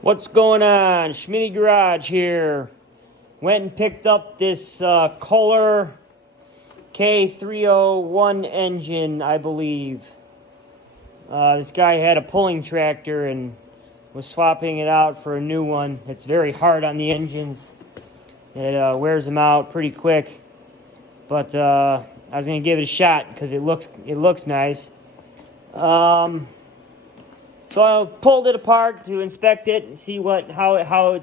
What's going on? Schmitty Garage here. Went and picked up this Kohler k301 engine, I believe. This guy had a pulling tractor and was swapping it out for a new one. It's very hard on the engines. It wears them out pretty quick. But I was gonna give it a shot because it looks nice. So I pulled it apart to inspect it and see how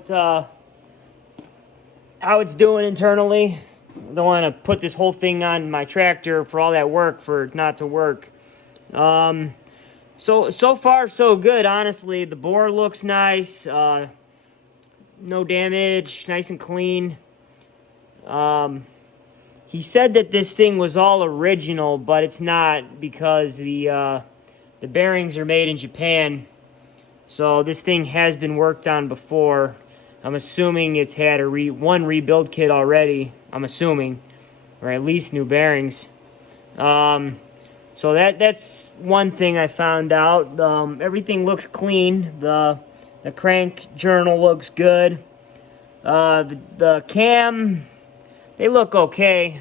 it's doing internally. I don't want to put this whole thing on my tractor for all that work for it not to work. So far so good, honestly. The bore looks nice. No damage, nice and clean. He said that this thing was all original, but it's not because the bearings are made in Japan. So this thing has been worked on before. I'm assuming it's had one rebuild kit already. I'm assuming, or at least new bearings. So that's one thing I found out. Everything looks clean. The crank journal looks good. The cam, they look okay.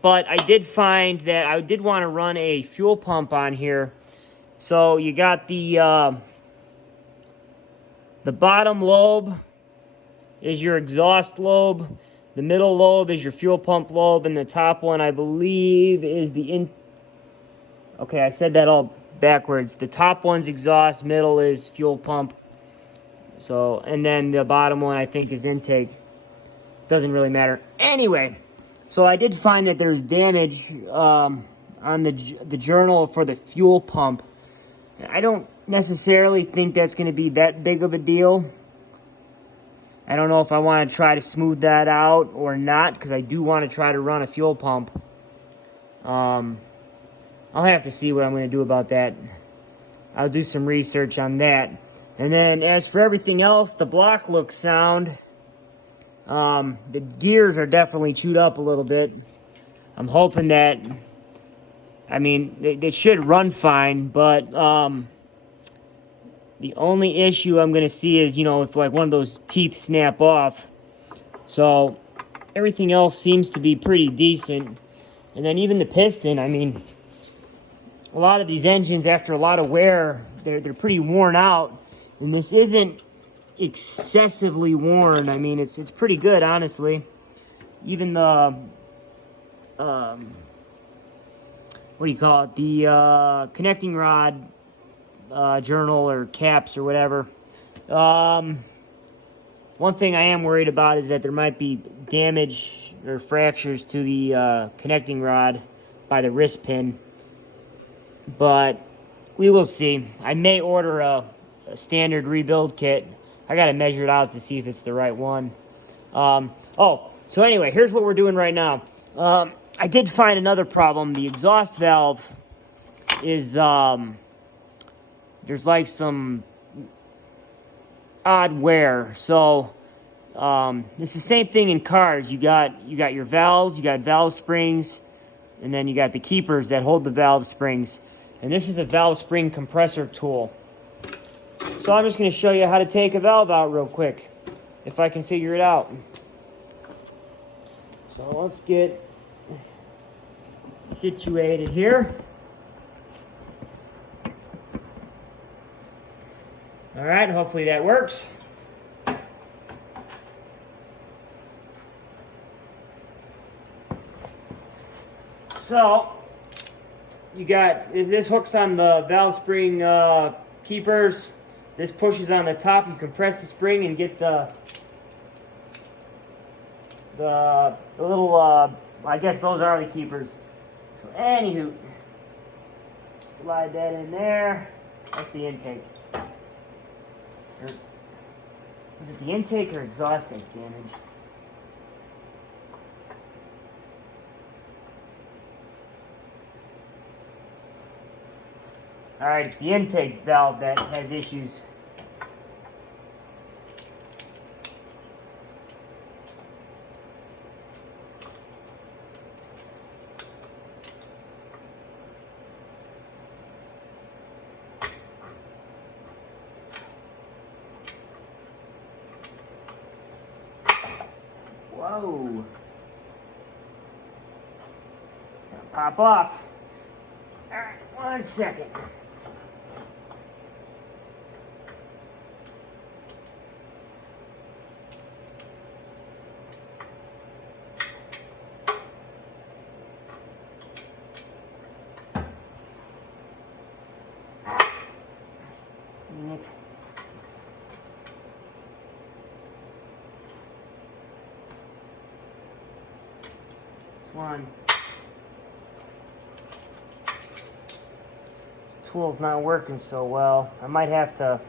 But I did find that I did want to run a fuel pump on here. So you got the bottom lobe is your exhaust lobe. The middle lobe is your fuel pump lobe. And the top one, I believe, is Okay, I said that all backwards. The top one's exhaust, middle is fuel pump. So, and then the bottom one, I think, is intake. Doesn't really matter. Anyway. So I did find that there's damage on the journal for the fuel pump. I don't necessarily think that's going to be that big of a deal. I don't know if I want to try to smooth that out or not, because I do want to try to run a fuel pump. I'll have to see what I'm going to do about that. I'll do some research on that. And then as for everything else, the block looks sound. The gears are definitely chewed up a little bit. I'm hoping that, I mean, they should run fine, but the only issue I'm going to see is, if like one of those teeth snap off. So everything else seems to be pretty decent. And then even the piston, I mean, a lot of these engines, after a lot of wear, they're pretty worn out. And this isn't excessively worn. I mean, it's pretty good, honestly. Even the what do you call it, the connecting rod journal or caps or whatever. One thing I am worried about is that there might be damage or fractures to the connecting rod by the wrist pin, but we will see. I may order a standard rebuild kit. I got to measure it out to see if it's the right one. So anyway, here's what we're doing right now. I did find another problem. The exhaust valve is, there's like some odd wear. So, it's the same thing in cars. You got your valves, you got valve springs, and then you got the keepers that hold the valve springs. And this is a valve spring compressor tool. So I'm just going to show you how to take a valve out real quick, if I can figure it out. So let's get situated here. All right, hopefully that works. So you got, this hooks on the valve spring keepers. This pushes on the top. You compress the spring and get the little, I guess those are the keepers. So anywho, slide that in there. That's the intake. Is it the intake or exhaust that's damaged? All right, it's the intake valve that has issues. Oh. It's gonna pop off. All right, 1 second. Dang it. One. This tool's not working so well. I might have to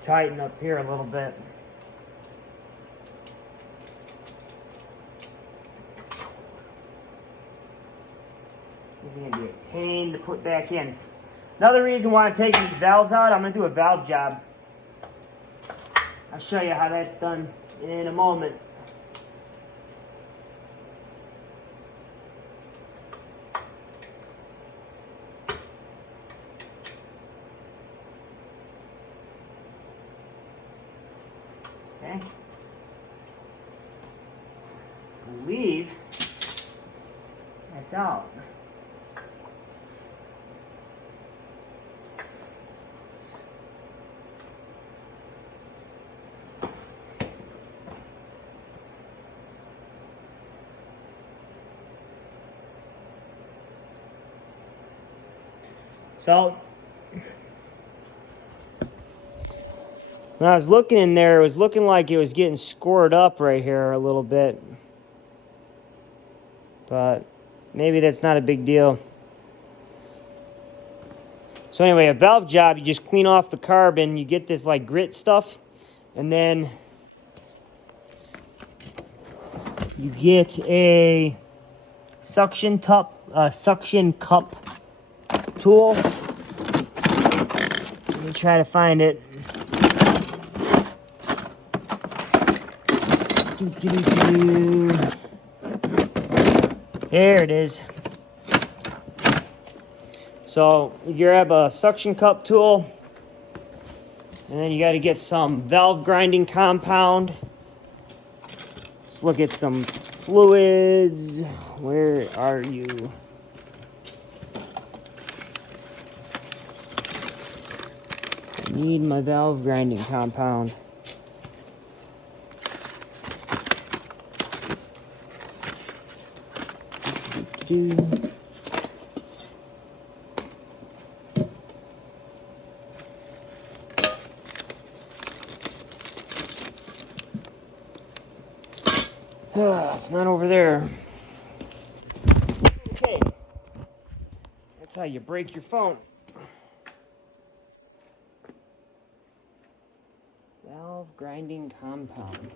tighten up here a little bit. This is going to be a pain to put back in. Another reason why I'm taking these valves out, I'm going to do a valve job. I'll show you how that's done in a moment. Okay. I believe that's out. So, when I was looking in there, it was looking like it was getting scored up right here a little bit. But maybe that's not a big deal. So anyway, a valve job, you just clean off the carbon, you get this like grit stuff, and then you get a suction cup tool. Let me try to find it. There it is. So you grab a suction cup tool, and then you got to get some valve grinding compound. Let's look at some fluids. Where are you? I need my valve grinding compound. It's not over there. Okay. That's how you break your phone. Valve grinding compound.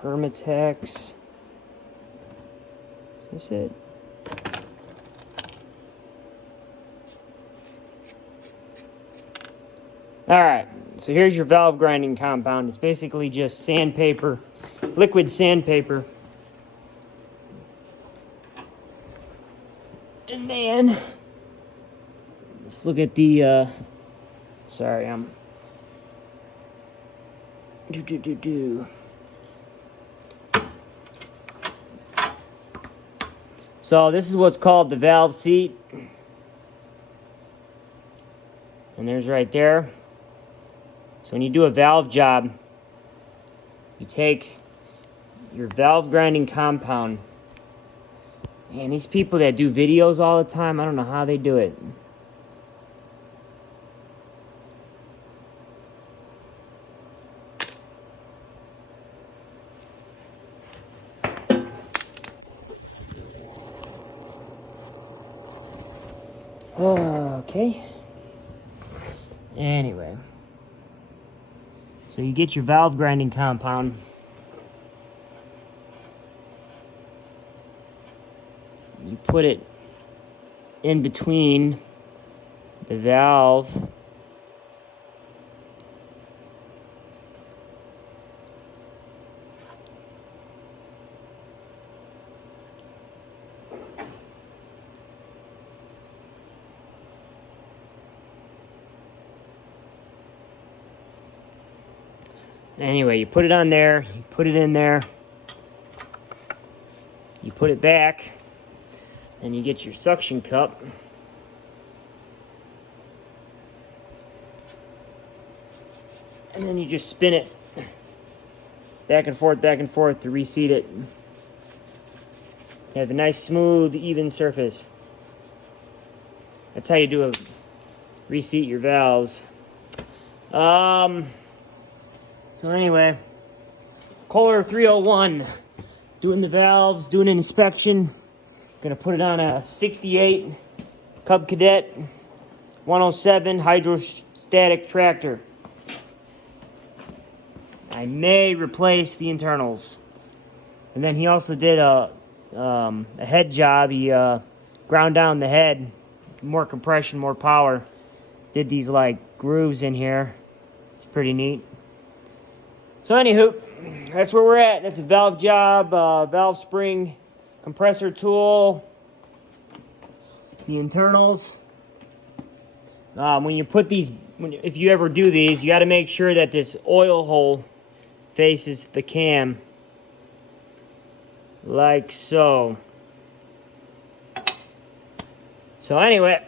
Permatex. Is this it? Alright, so here's your valve grinding compound. It's basically just sandpaper, liquid sandpaper. And then, let's look at the, sorry, I'm, So this is what's called the valve seat. And there's right there. So when you do a valve job, you take your valve grinding compound. Man, these people that do videos all the time, I don't know how they do it. Okay. Anyway. So you get your valve grinding compound. You put it in between the valve Anyway, you put it on there, you put it in there, you put it back, and you get your suction cup. And then you just spin it back and forth to reseat it. You have a nice, smooth, even surface. That's how you do a reseat your valves. So anyway, Kohler 301, doing the valves, doing an inspection. Gonna put it on a 68 Cub Cadet 107 hydrostatic tractor. I may replace the internals. And then he also did a head job. He ground down the head, more compression, more power. Did these like grooves in here. It's pretty neat. So anywho, that's where we're at. That's a valve job, valve spring, compressor tool, the internals. When you put these, if you ever do these, you got to make sure that this oil hole faces the cam, like so. So anyway,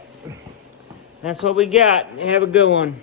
that's what we got. Have a good one.